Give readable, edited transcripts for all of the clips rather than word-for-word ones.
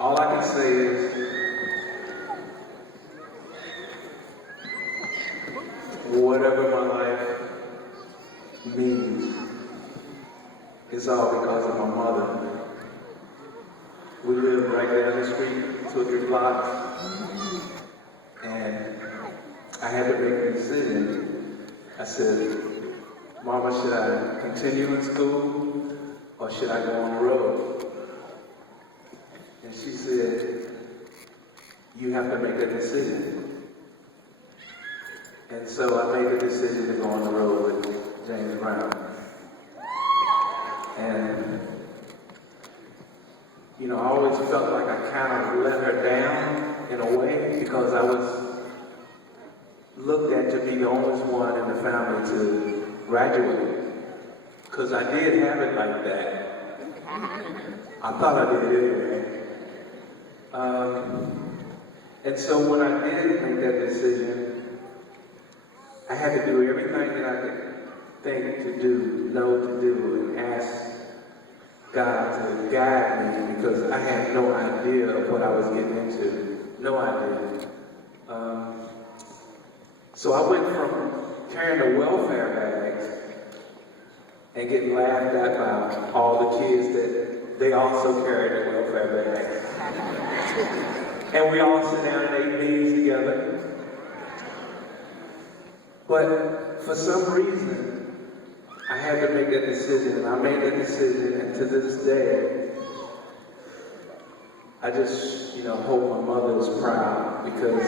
All I can say is, whatever my life means, it's all because of my mother. We live right down the street, 2 or 3 blocks, and I had to make a decision. I said, Mama, should I continue in school or should I go on the road? And she said, you have to make a decision. And so I made the decision to go on the road with James Brown. And, you know, I always felt like I kind of let her down in a way because I was looked at to be the only one in the family to graduate. Because I did have it like that. I thought I did anyway. And so when I did make that decision, I had to do everything that I could think to do, know to do, and ask God to guide me because I had no idea of what I was getting into. No idea. So I went from carrying the welfare bags and getting laughed at by all the kids that they also carried the welfare bags. And we all sit down and ate meals together. But for some reason, I had to make that decision, and I made that decision, and to this day, I just, hope my mother is proud because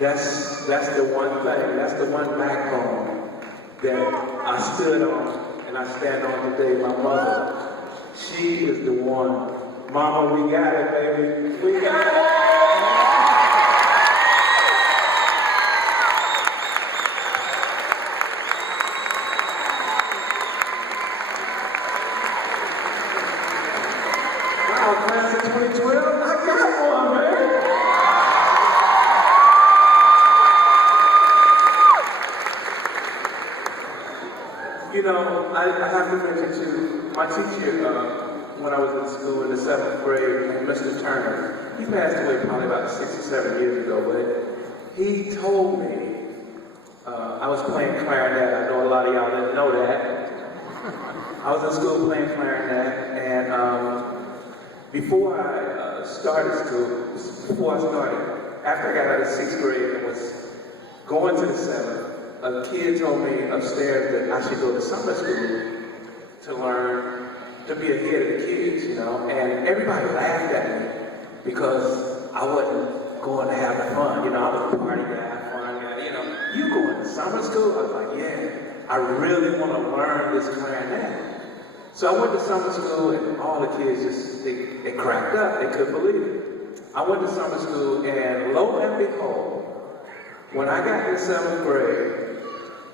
that's the one thing, that's the one backbone that I stood on and I stand on today. My mother, she is the one. Mama, we got it, baby. We got it! Wow, class of 2012, I got one, man! I have to mention too, my teacher, when I was in school in the 7th grade, Mr. Turner, he passed away probably about 6 or 7 years ago, but he told me, I was playing clarinet. I know a lot of y'all didn't know that. I was in school playing clarinet, and before I started after I got out of 6th grade and was going to the 7th, a kid told me upstairs that I should go to summer school to learn to be ahead of the kids, and everybody laughed at me because I wasn't going to have the fun, I was a party guy, fun guy, you going to summer school? I was like, yeah, I really want to learn this clarinet. So I went to summer school and all the kids just, they cracked up, they couldn't believe it. I went to summer school and lo and behold, when I got in 7th grade,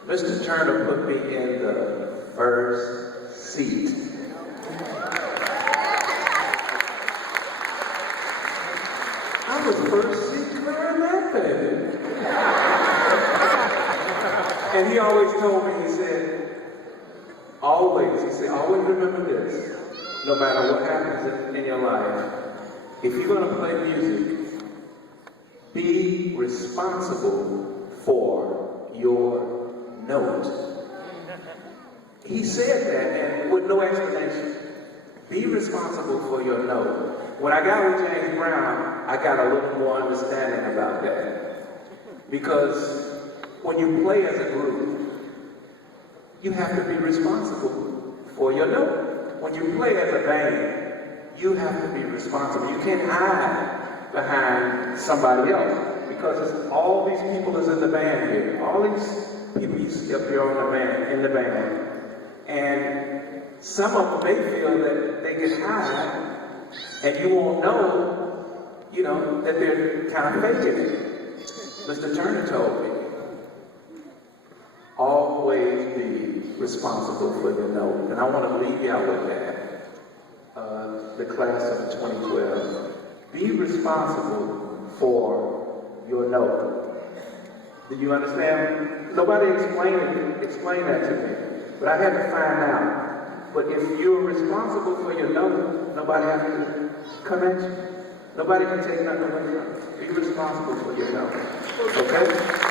Mr. Turner put me in the first seat. I was first seat clarinet, baby. And he always told me, he said, always remember this. No matter what happens in your life, if you're going to play music, be responsible for your note. He said that, and with no explanation. Be responsible for your note. When I got with James Brown, I got a little more understanding about that. Because when you play as a group, you have to be responsible for your note. When you play as a band, you have to be responsible. You can't hide behind somebody else. Because it's all these people is in the band here. All these people you see up here in the band. And some of them may feel that they can hide, and you won't know, that they're kind of faking it. Mr. Turner told me, always be responsible for your note. And I want to leave y'all with that. The class of 2012. Be responsible for your note. Do you understand? Nobody explained that to me. But I had to find out. But if you're responsible for your note, nobody has to come at you. Nobody can take nothing away from you. Be responsible for your health. Okay?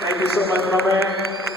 Thank you so much, my man.